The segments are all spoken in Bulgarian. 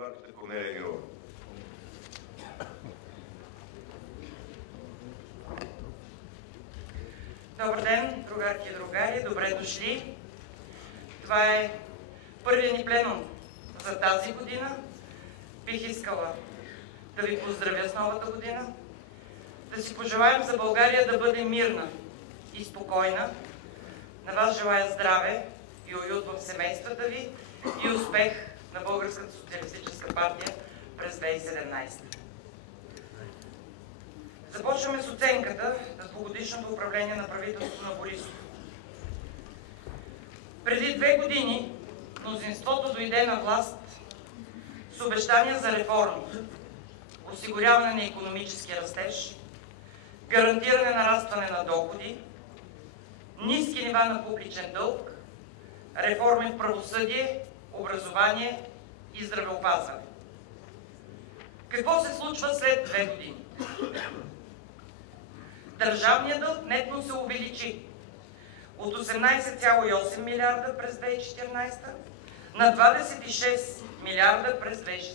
Пожелателите Корнелия Георгиева. Добър ден, другарки и другари, добре дошли. Това е първият ни пленум за тази година. Бих искала да ви поздравя с новата година, да си пожелаем за България да бъде мирна и спокойна. На вас желая здраве и уют в семействата ви и успех на Българската социалистическа партия през 2017. Започваме с оценката на двугодишното управление на правителството на Борисов. Преди 2 години мнозинството дойде на власт с обещания за реформи, осигуряване на икономически растеж, гарантиране нарастване на доходи, ниски нива на публичен дълг, реформи в правосъдие, образование и здравеопазване. Какво се случва след 2 години? Държавният дълг нетно се увеличи от 18,8 милиарда през 2014 на 26 милиарда през 2016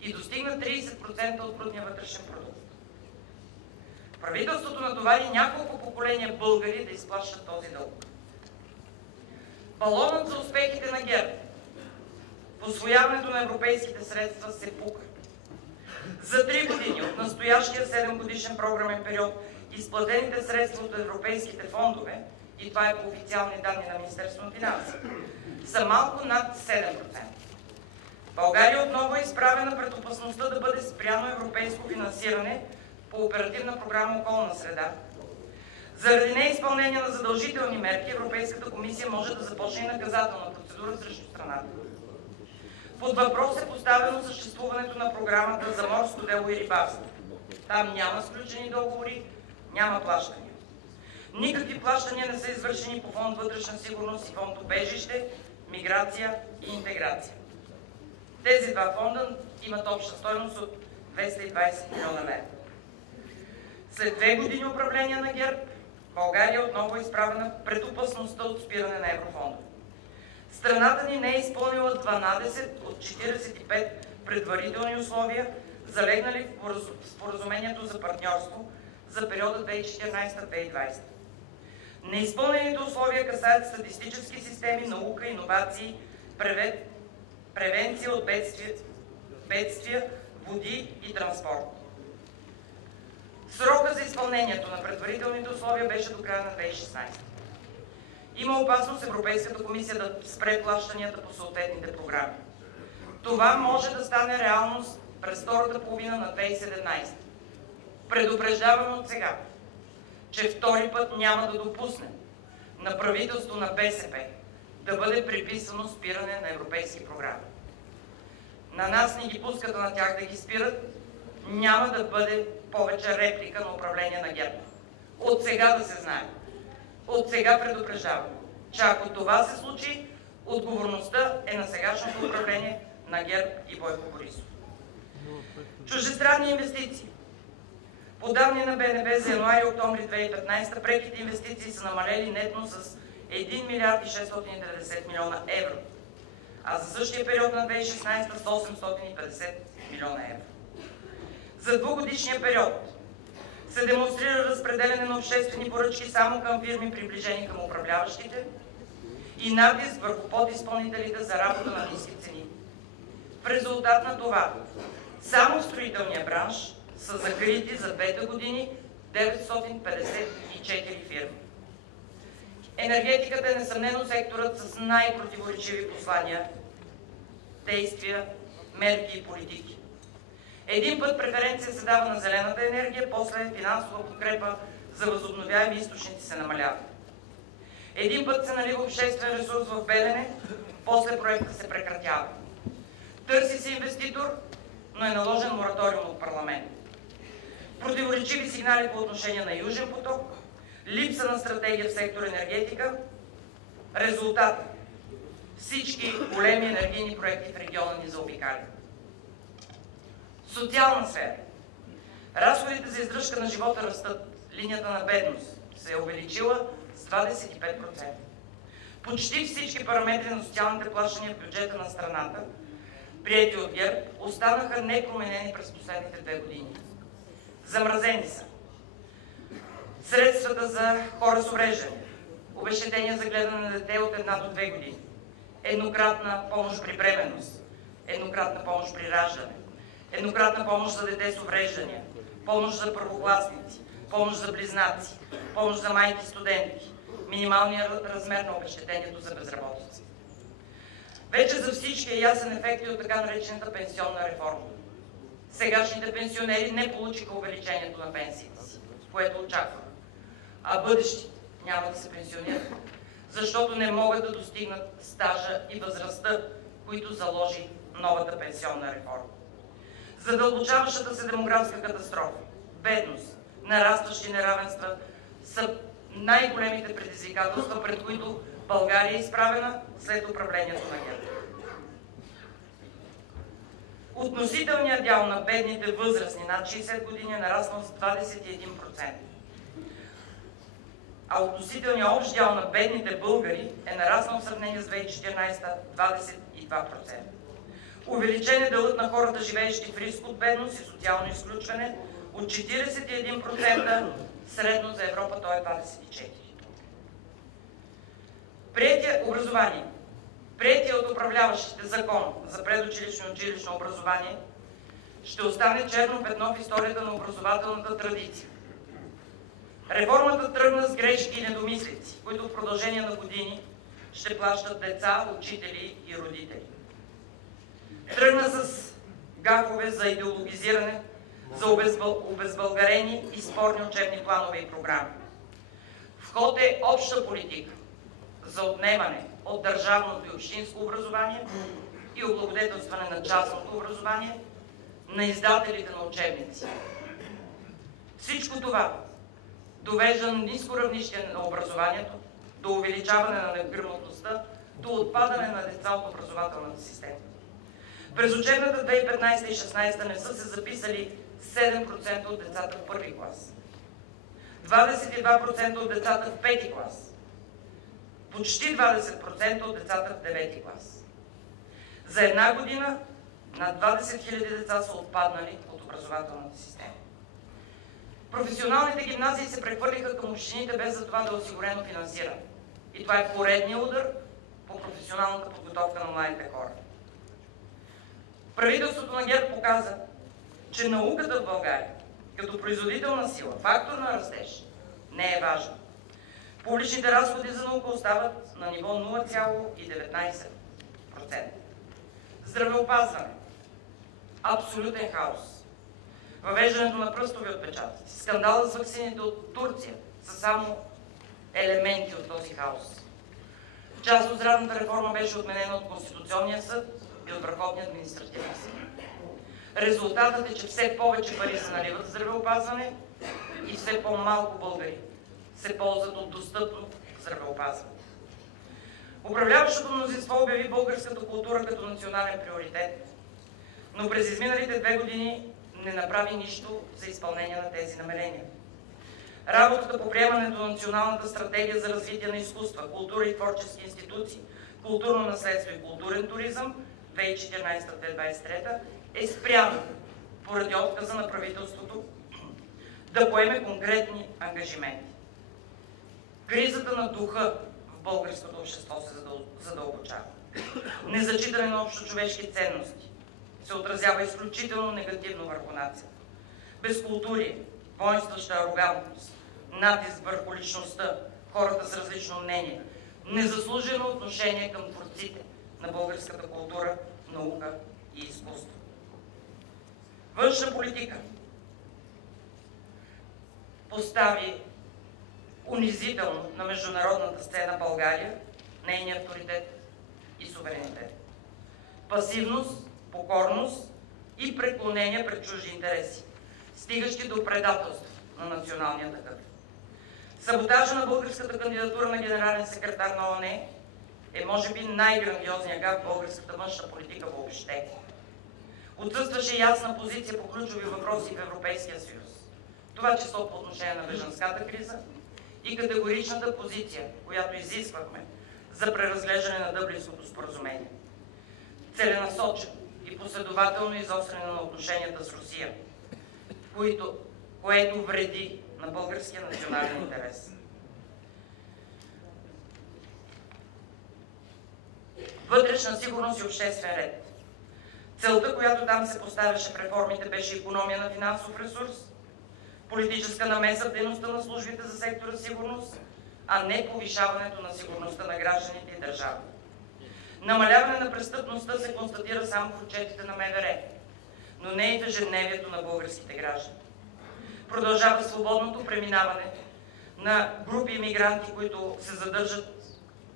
и достигна 30% от брутния вътрешен продукт. Правителството натовари няколко поколения българи да изплащат този дълг. Балонът за успехите на ГЕРБ в усвояването на европейските средства се пука. За 3 години от настоящия 7-годишен програмен период изплатените средства от европейските фондове, и това е по официални данни на Министерството на финансите, са малко над 7%. България отново е изправена пред опасността да бъде спряно европейско финансиране по оперативна програма „Околна среда“. Заради неизпълнение на задължителни мерки Европейската комисия може да започне наказателна процедура срещу страната. Под въпрос е поставено съществуването на програмата за морско дело и рибарство. Там няма сключени договори, няма плащания. Никакви плащания не са извършени по фонд „Вътрешна сигурност“ и фонд „Убежище, миграция и интеграция“. Тези два фонда имат обща стойност от 220 милиона лева. След 2 години управление на ГЕРБ, България отново е изправена пред опасността от спиране на еврофондове. Страната ни не е изпълнила 12 от 45 предварителни условия, залегнали в споразумението за партньорство за периода 2014-2020. Неизпълнените условия касаят статистически системи, наука, иновации, превенция от бедствия, води и транспорт. Срока за изпълнението на предварителните условия беше до края на 2016. Има опасност Европейската комисия да спре плащанията по съответните програми. Това може да стане реалност през втората половина на 2017. Предупреждаваме от сега, че втори път няма да допуснем на правителство на БСП да бъде приписано спиране на европейски програми. На нас не ги пускат, на тях да ги спират. Няма да бъде повече реплика на управление на ГЕРБ. От сега да се знае. От сега предупреждаваме, че ако това се случи, отговорността е на сегашното управление на ГЕРБ и Бойко Борисов. Чуждестранни инвестиции. По данни на БНБ за януари-октомври 2015 преките инвестиции са намалели нетно с 1 милиард и 690 милиона евро, а за същия период на 2016 с 850 милиона евро. За 2-годишния период се демонстрира разпределяне на обществени поръчки само към фирми, приближени към управляващите, и натиск върху подизпълнителите за работа на ниски цени. В резултат на това, само в строителния бранш са закрити за 2 години 954 фирми. Енергетиката е несъмнено секторът с най-противоречиви послания, действия, мерки и политики. Един път преференция се дава на зелената енергия, после финансова подкрепа за възобновяеми източници се намалява. Един път се налива обществен ресурс в Белене, после проекта се прекратява. Търси се инвеститор, но е наложен мораториум от парламент. Противоречиви сигнали по отношение на Южен поток, липса на стратегия в сектор енергетика. Резултат: всички големи енергийни проекти в региона ни заобикалят. Социална сфера. Разходите за издръжка на живота растат. Линията на бедност се е увеличила с 25%. Почти всички параметри на социалните плащания в бюджета на страната приети от ГЕРБ, останаха непроменени през последните 2 години. Замразени са средствата за хора с увреждания, обезщетения за гледане на дете от 1 до 2 години, еднократна помощ при бременност, еднократна помощ при раждане, еднократна помощ за дете с увреждания, помощ за първокласници, помощ за близнаци, помощ за майки студентки, минималния размер на обезщетението за безработица. Вече за всички е ясен ефект и от така наречената пенсионна реформа. Сегашните пенсионери не получиха увеличението на пенсиите си, което очакваха, а бъдещите няма да се пенсионират, защото не могат да достигнат стажа и възрастта, които заложи новата пенсионна реформа. Задълбочаващата се демографска катастрофа, бедност, нарастващи неравенства са най-големите предизвикателства, пред които България е изправена след управлението на ГЕРБ. Относителният дял на бедните възрастни над 60 години е нараснал с 21%. А относителният общ дял на бедните българи е нараснал в сравнение с 2014 22%. Увеличен е делът на хората, живеещи в риск от бедност и социално изключване, от 41%, средно за Европа то е 24%. Приетият от управляващите закон за предучилищно и училищно образование ще остане черно петно в историята на образователната традиция. Реформата тръгна с грешки и недомислици, които в продължение на години ще плащат деца, учители и родители. Тръгна с гафове за идеологизиране, за обезбългарени и спорни учебни планове и програми. В ход е обща политика за отнемане от държавното и общинско образование и облагодетелстване на частното образование, на издателите на учебници. Всичко това довежда на ниско равнище на образованието, до увеличаване на неграмотността, до отпадане на деца от образователната система. През учебната 2015 и 2016 не са се записали 7% от децата в първи клас, 22% от децата в пети клас, почти 20% от децата в 9 клас. За една година над 20 000 деца са отпаднали от образователната система. Професионалните гимназии се прехвърлиха към общините без за това да е осигурено финансиране. И това е поредният удар по професионалната подготовка на младите хора. Правителството на ГЕРБ показа, че науката в България, като производителна сила, фактор на растеж, не е важна. Публичните разходи за наука остават на ниво 0,19%. Здравеопазване. Абсолютен хаос. Въвеждането на пръстови отпечатъци, скандала с ваксините от Турция са само елементи от този хаос. Част от здравната реформа беше отменена от Конституционния съд и от Върховния административен съд. Резултатът е, че все повече пари се наливат в здравеопазване и все по-малко българи се ползват от достъпно здравеопазване. Управляващото мнозинство обяви българската култура като национален приоритет, но през изминалите 2 години не направи нищо за изпълнение на тези намерения. Работата по приемането на Националната стратегия за развитие на изкуства, култура и творчески институции, културно наследство и културен туризъм 2014-2023 е спряна поради отказа на правителството да поеме конкретни ангажименти. Кризата на духа в българското общество се задълбочава. Незачитане на общочовешки ценности се отразява изключително негативно върху нацията. Безкултурие, воинстваща арогантност, натиск върху личността, хората с различно мнение, незаслужено отношение към творците на българската култура, наука и изкуство. Външна политика постави унизително на международната сцена България, нейния авторитет и суверенитет. Пасивност, покорност и преклонение пред чужди интереси, стигащи до предателство на националния такъв. Саботажа на българската кандидатура на генерален секретар на ООН е може би най-грандиозният гаф в българската външна политика въобще. Отсъстваше ясна позиция по ключови въпроси в Европейския съюз, това число по отношение на бежанската криза и категоричната позиция, която изисквахме за преразглеждане на Дъблинското споразумение. Целенасочено и и последователно изостряне на отношенията с Русия, което вреди на българския национален интерес. Вътрешна сигурност и обществен ред. Целта, която там се поставяше в реформите, беше икономия на финансов ресурс, политическа намеса в дейността на службите за сектора сигурност, а не повишаването на сигурността на гражданите и държавата. Намаляване на престъпността се констатира само в отчетите на МВР, но не и в ежедневието на българските граждани. Продължава свободното преминаване на групи имигранти, които се задържат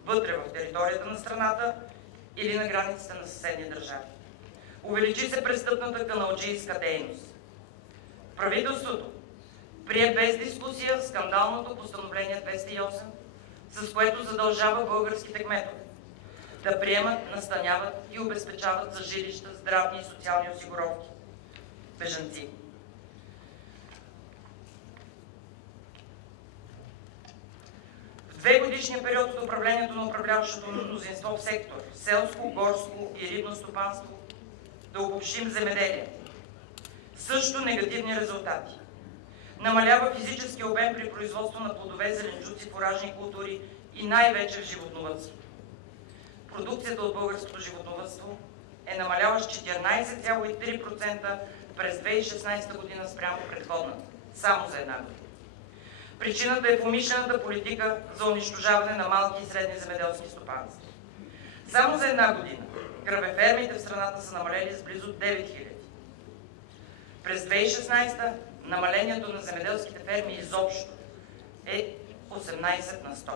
вътре в територията на страната или на границите на съседни държави. Увеличи се престъпната каналджийска дейност. Правителството прие без дискусия скандалното постановление 208, с което задължава българските кметове да приемат, настаняват и обезпечават за жилища, здравни и социални осигуровки бежанци. В 2-годишния период от управлението на управляващото мнозинство в сектор селско, горско и рибно стопанство, да обобщим земеделие, също негативни резултати. Намалява физически обем при производство на плодове, зеленчуци, фуражни култури и най-вече в животновъдството. Продукцията от българското животновъдство е намаляла с 14,3% през 2016 година спрямо предходната, само за една година. Причината е в умишлената политика за унищожаване на малки и средни земеделски стопанства. Само за една година кравефермите в страната са намалели с близо 9000. През 2016 намалението на земеделските ферми изобщо е 18 на 100.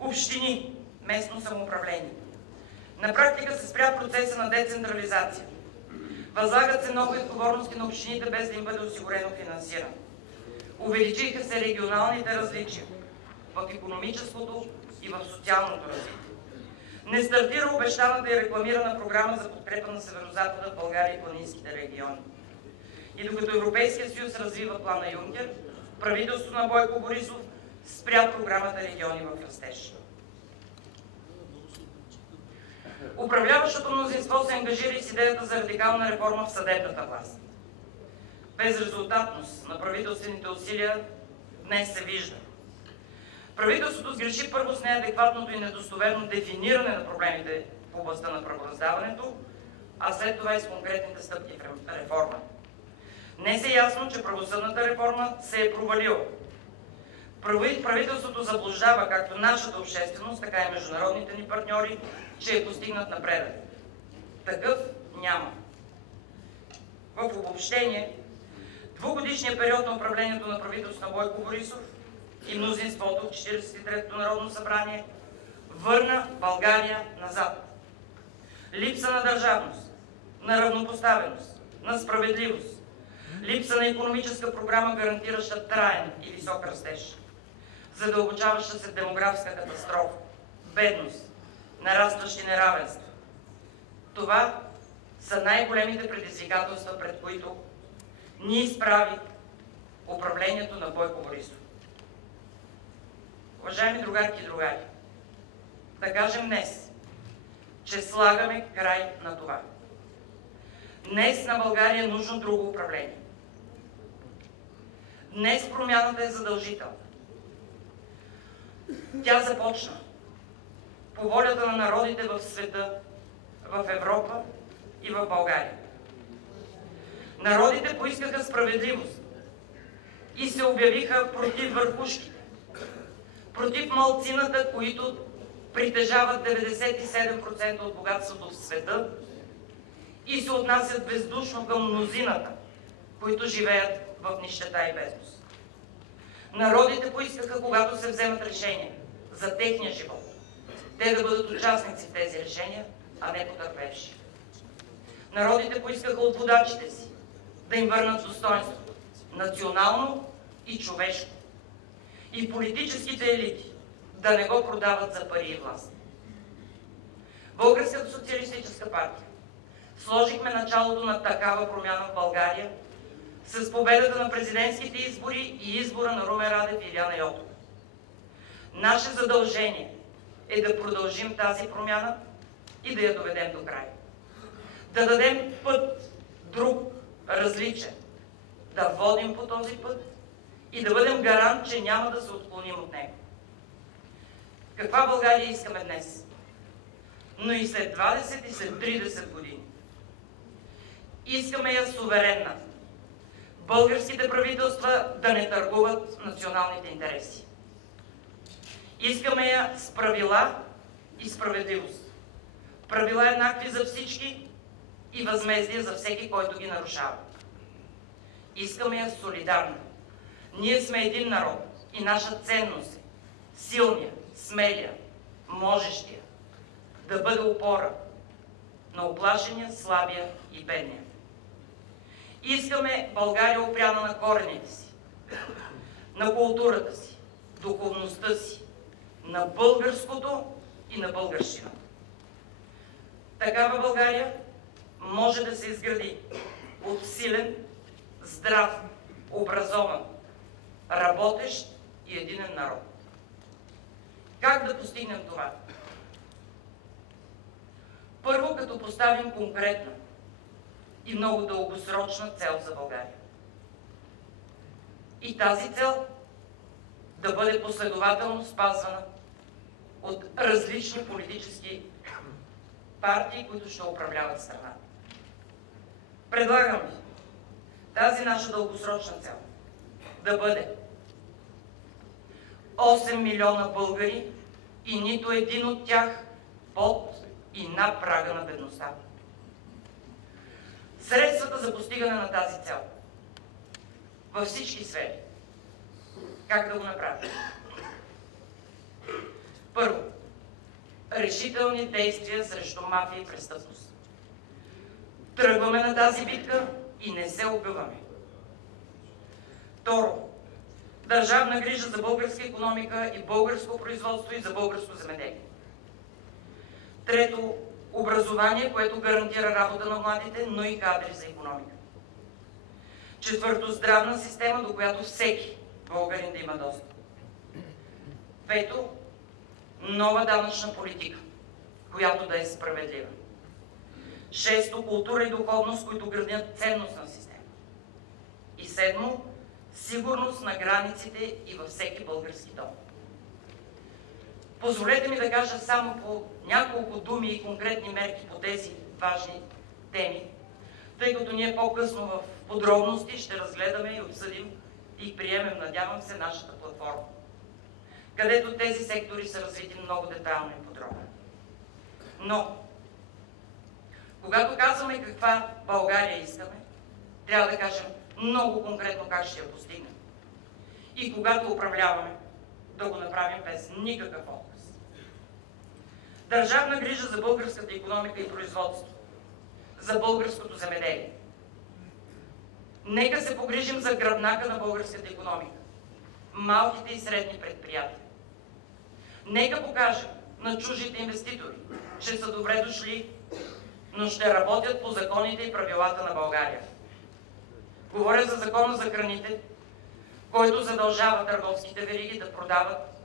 Общини, местно самоуправление. На практика се спря процеса на децентрализация. Възлагат се нови отговорности на общините, без да им бъде осигурено финансиране. Увеличиха се регионалните различия в икономическото и в социалното развитие. Не стартира обещаната и рекламирана програма за подкрепа на Северозапада в България и планинските региони. И докато Европейския съюз развива плана Юнкер, правителството на Бойко Борисов спря програмата Региони в растеж. Управляващото мнозинство се ангажира и с идеята за радикална реформа в съдебната власт. Безрезултатност на правителствените усилия днес се вижда. Правителството сгреши първо с неадекватното и недостоверно дефиниране на проблемите в областта на правораздаването, а след това и с конкретните стъпки в реформа. Днес е ясно, че правосъдната реформа се е провалила. Правителството заблуждава както нашата общественост, така и международните ни партньори, че е постигнат напредък. Такъв няма. В обобщение, 2-годишният период на управлението на правителството на Бойко Борисов и мнозинството в 43-то Народно събрание върна България назад. Липса на държавност, на равнопоставеност, на справедливост, липса на икономическа програма, гарантираща траен и висок растеж, задълбочаваща се демографска катастрофа, бедност, нарастващи неравенства. Това са най-големите предизвикателства, пред които ни изправи управлението на Бойко Борисов. Уважаеми другарки и другари, да кажем днес, че слагаме край на това. Днес на България е нужно друго управление. Днес промяната е задължителна. Тя започна по волята на народите в света, в Европа и в България. Народите поискаха справедливост и се обявиха против върхушките, против малцината, които притежават 97% от богатството в света и се отнасят бездушно към мнозината, които живеят в нищета и бедност. Народите поискаха, когато се вземат решения за техния живот, те да бъдат участници в тези решения, а не потърпевши. Народите поискаха от водачите си да им върнат достоинството, национално и човешко. И политическите елити да не го продават за пари и власт. Българската социалистическа партия сложихме началото на такава промяна в България с победата на президентските избори и избора на Румен Радев и Илияна Йотова. Наше задължение е да продължим тази промяна и да я доведем до край. да дадем път, друг, различен, да водим по този път и да бъдем гарант, че няма да се отклоним от него. Каква България искаме днес? Но и след 20 и след 30 години. Искаме я суверенна. Българските правителства да не търгуват националните интереси. Искаме я с правила и справедливост. Правила еднакви за всички и възмездие за всеки, който ги нарушава. Искаме я солидарна. Ние сме един народ и наша ценност е силния, смелия, можещия да бъде опора на уплашения, слабия и бедния. Искаме България опряна на корените си, на културата си, духовността си, на българското и на българщината. Такава България може да се изгради от силен, здрав, образован, работещ и единен народ. Как да постигнем това? Първо, като поставим конкретна и много дългосрочна цел за България. И тази цел да бъде последователно спазвана от различни политически партии, които ще управляват страната. Предлагам ви тази наша дългосрочна цел да бъде 8 милиона българи и нито един от тях под и над прага на бедността. Средствата за постигане на тази цел във всички сфери. Как да го направим? Първо, решителни действия срещу мафия и престъпност. Тръгваме на тази битка и не се огъваме. Второ, държавна грижа за българска икономика и българско производство и за българско земеделие. Трето, образование, което гарантира работа на младите, но и кадри за икономика. Четвърто, здравна система, до която всеки българин да има достъп. Пето, нова данъчна политика, която да е справедлива. Шесто, култура и духовност, които градят ценностна система. И седмо, сигурност на границите и във всеки български дом. Позволете ми да кажа само по няколко думи и конкретни мерки по тези важни теми, тъй като ние по-късно в подробности ще разгледаме и обсъдим и приемем, надявам се, нашата платформа, където тези сектори са развити много детайлно и подробно. Но, когато казваме каква България искаме, трябва да кажем много конкретно как ще я постигнем. И когато управляваме, да го направим без никакъв отказ. Държавна грижа за българската икономика и производство, за българското земеделие. Нека се погрижим за гръбнака на българската икономика, малките и средни предприятия. Нека покажем на чуждите инвеститори, че са добре дошли, но ще работят по законите и правилата на България. Говоря за Закона за храните, който задължава търговските вериги да продават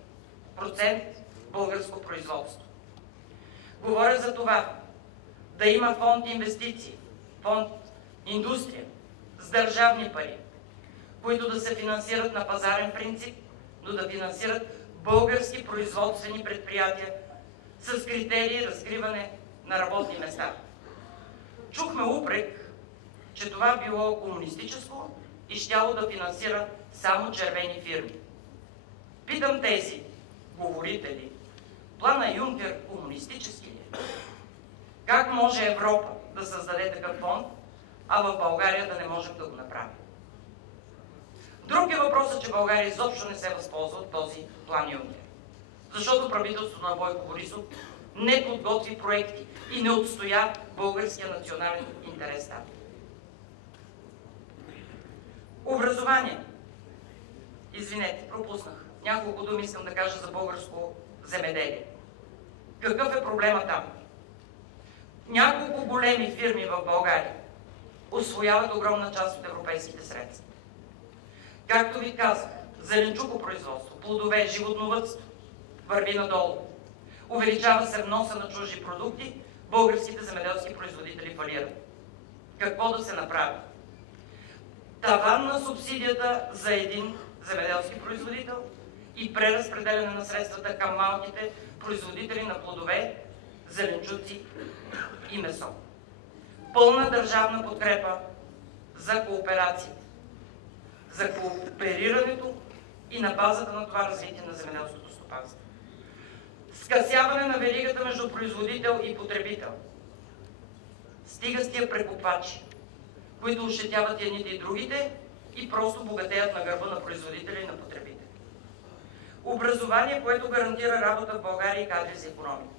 процент българско производство. Говоря за това да има фонд инвестиции, фонд индустрия с държавни пари, които да се финансират на пазарен принцип, но да финансират български производствени предприятия с критерии разкриване на работни места. Чухме упрек, че това било комунистическо и щяло да финансира само червени фирми. Питам тези говорители, плана Юнкер комунистически ли е? Как може Европа да създаде такъв фонд, а в България да не можем да го направим? Друг е въпросът, че България изобщо не се възползва от този план Юнкер. Защото правителството на Бойко Борисов не подготви проекти и не отстоя българския национален интерес там. Образование. Извинете, пропуснах. Няколко думи искам да кажа за българско земеделие. Какъв е проблема там? Няколко големи фирми в България усвояват огромна част от европейските средства. Както ви казах, зеленчукопроизводство, плодове, животновъдство върви надолу. Увеличава се вноса на чужди продукти, българските земеделски производители фалират. Какво да се направи? Таван на субсидията за един земеделски производител и преразпределяне на средствата към малките производители на плодове, зеленчуци и месо. Пълна държавна подкрепа за кооперациите, за кооперирането и на базата на това развитие на земеделското стопанство. Скъсяване на веригата между производител и потребител. Стига с тия прекупвачи, които ощетяват едните и другите и просто богатеят на гърба на производителя и на потребителя. Образование, което гарантира работа в България и кадри за икономика.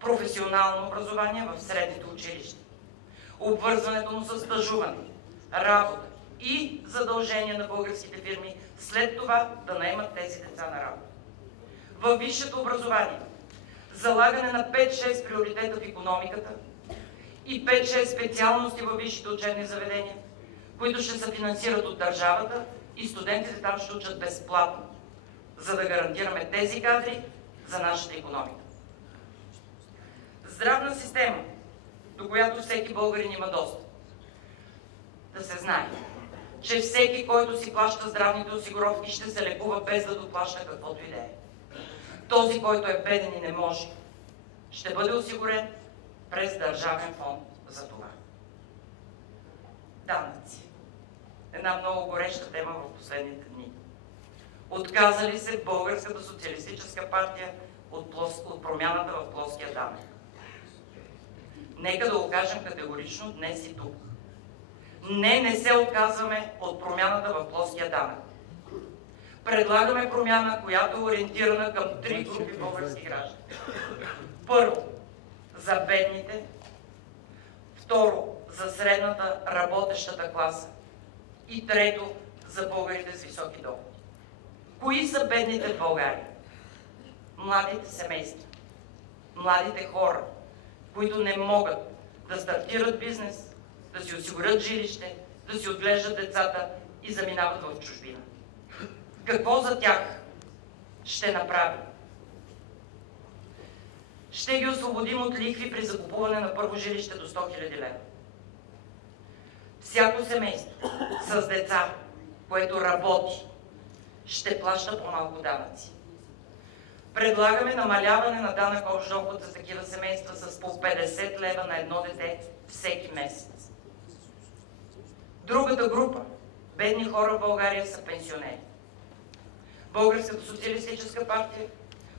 Професионално образование в средните училища. Обвързването му с стажуване, работа и задължения на българските фирми след това да наемат тези деца на работа. Във висшето образование залагане на 5-6 приоритета в икономиката и 5-6 специалности във висшите учебни заведения, които ще се финансират от държавата и студентите там ще учат безплатно, за да гарантираме тези кадри за нашата икономика. Здравна система, до която всеки българин има достъп. Да се знае, че всеки, който си плаща здравните осигуровки, ще се лекува без да доплаща каквото и да е. Този, който е беден и не може, ще бъде осигурен през държавен фонд за това. Данъци. Една много гореща тема в последните дни. Отказа ли се Българската социалистическа партия от промяната в плоския данък? Нека да го кажем категорично днес и тук. Не се отказваме от промяната в плоския данък. Предлагаме промяна, която е ориентирана към 3 групи български граждани. Първо, за бедните. Второ, за средната работещата класа. И трето, за българите с високи доходи. Кои са бедните в България? Младите семейства. Младите хора, които не могат да стартират бизнес, да си осигурят жилище, да си отглеждат децата и заминават в чужбина. Какво за тях ще направим? Ще ги освободим от лихви при закупуване на първо жилище до 100 000 лева. Всяко семейство с деца, което работи, ще плаща по-малко данъци. Предлагаме намаляване на данък общ доход за такива семейства с по 50 лева на едно дете всеки месец. Другата група бедни хора в България са пенсионери. Българската социалистическа партия,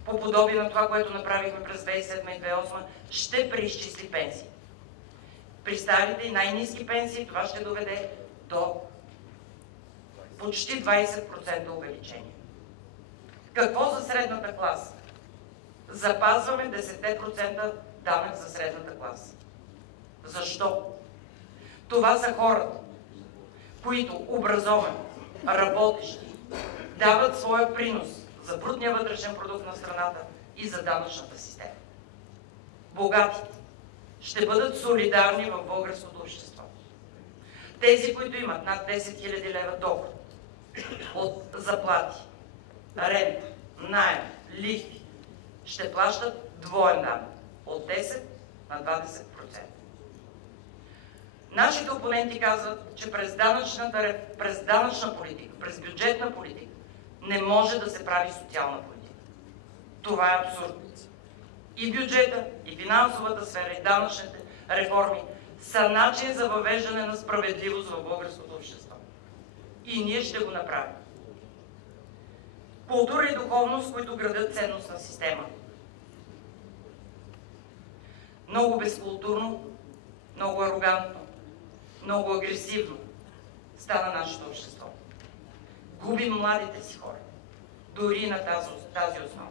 по подобие на това, което направихме през 2007 и 2008, ще преизчисли пенсии. При старите и най-низки пенсии това ще доведе до почти 20% увеличение. Какво за средната класа? Запазваме 10% данък за средната класа. Защо? Това са хората, които образовани, работещи, дават своя принос за брутния вътрешен продукт на страната и за данъчната система. Богатите ще бъдат солидарни в българското общество. Тези, които имат над 10 000 лева доход от заплати, рента, наем, лихви, ще плащат двоен данък от 10 на 20%. Нашите опоненти казват, че през данъчна политика, през бюджетна политика не може да се прави социална политика. Това е абсурдно. И бюджета, и финансовата сфера, и данъчните реформи са начин за въвеждане на справедливост в българското общество. И ние ще го направим. Култура и духовност, които градят ценностна система. Много безкултурно, много арогантно, много агресивно стана нашето общество. Губим младите си хора, дори на тази основа.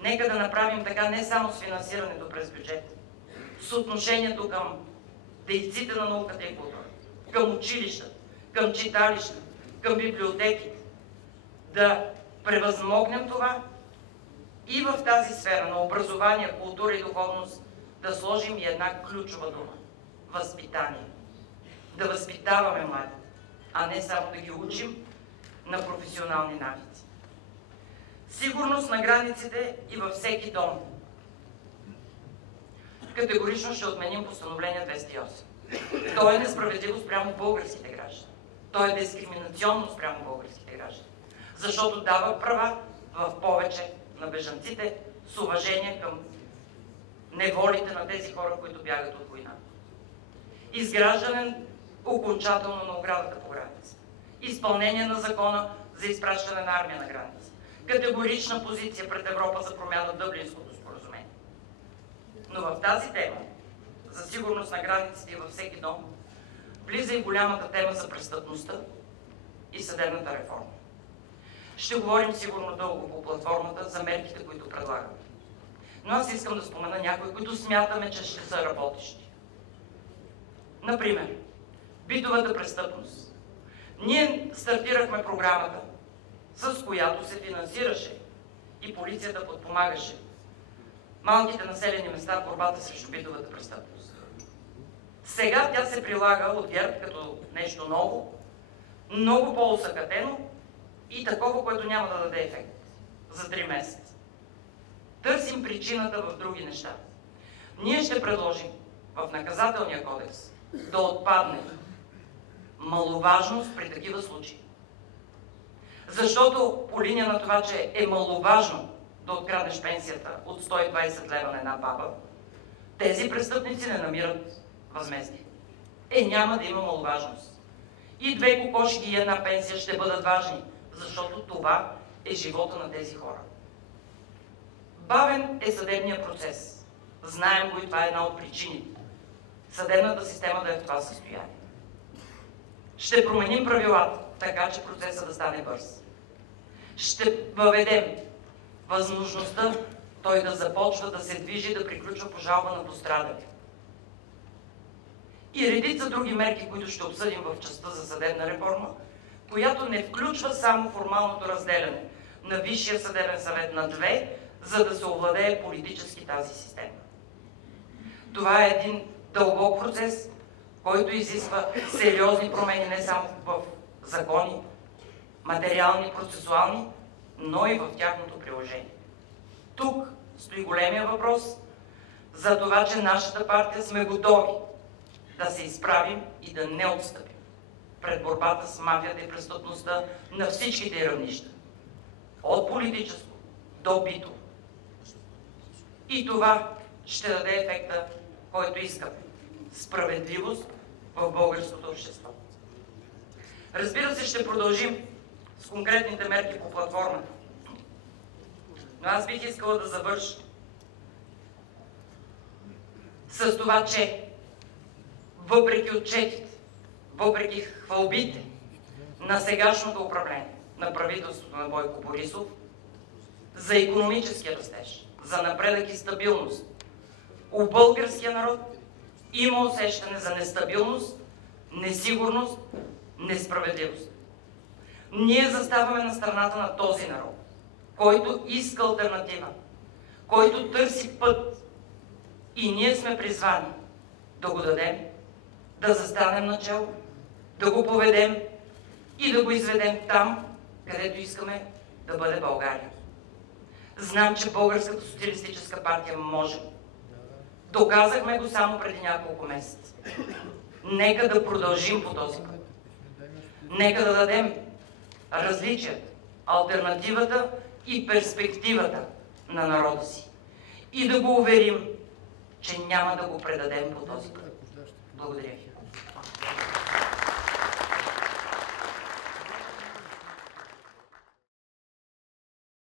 Нека да направим така не само с финансирането през бюджет, с отношението към дейците на науката и култура, към училищата, към читалищата, към библиотеките, да превъзмогнем това и в тази сфера на образование, култура и духовност да сложим и една ключова дума – възпитание. Да възпитаваме младите, а не само да ги учим на професионални навици. Сигурност на границите и във всеки дом. категорично ще отменим постановление 208. То е несправедливо спрямо българските граждани. То е дискриминационно спрямо българските граждани. Защото дава права в повече на бежанците с уважение към неволите на тези хора, които бягат от война. Изграждане окончателно на оградата по граница. Изпълнение на закона за изпращане на армия на граница. Категорична позиция пред Европа за промяна в Дъблинското споразумение. Но в тази тема за сигурност на границите и във всеки дом влиза и голямата тема за престъпността и съдебната реформа. Ще говорим сигурно дълго по платформата за мерките, които предлагаме. Но аз искам да спомена някои, които смятаме, че ще са работещи. Например, битовата престъпност. Ние стартирахме програмата, с която се финансираше и полицията подпомагаше малките населени места в борбата срещу битовата престъпност. Сега тя се прилага от ГЕРБ като нещо ново, много по-осъкатено и такова, което няма да даде ефект за 3 месеца. Търсим причината в други неща. Ние ще предложим в наказателния кодекс да отпадне маловажност при такива случаи. Защото по линия на това, че е маловажно да откраднеш пенсията от 120 лева на една баба, тези престъпници не намират възмездие. Няма да има маловажност. И 2 кокошки и 1 пенсия ще бъдат важни, защото това е живота на тези хора. Бавен е съдебният процес. Знаем го и това е една от причините. Съдебната система да е в това състояние. Ще променим правилата, така че процесът да стане бърз. Ще въведем възможността той да започва да се движи, да приключва по жалба на пострадали. И редица други мерки, които ще обсъдим в частта за съдебна реформа, която не включва само формалното разделяне на Висшия съдебен съвет на 2, за да се овладее политически тази система. Това е един дълбок процес, който изисква сериозни промени не само в закони, материални, процесуални, но и в тяхното приложение. Тук стои големия въпрос за това, че нашата партия сме готови да се изправим и да не отстъпим пред борбата с мафията и престъпността на всичките равнища. От политическо до битово. И това ще даде ефекта, който искаме. Справедливост в българското общество. Разбира се, ще продължим с конкретните мерки по платформата. Но аз бих искала да завърша с това, че въпреки отчетите, въпреки хвалбите на сегашното управление на правителството на Бойко Борисов за икономически растеж, за напредък и стабилност, у българския народ има усещане за нестабилност, несигурност, несправедливост. Ние заставаме на страната на този народ, който иска алтернатива, който търси път. И ние сме призвани да го дадем, да застанем начело, да го поведем и да го изведем там, където искаме да бъде България. Знам, че Българската социалистическа партия може. Доказахме го само преди няколко месеца. Нека да продължим по този път. Нека да дадем различията, алтернативата и перспективата на народа си. И да го уверим, че няма да го предадем по този път. Благодаря ви.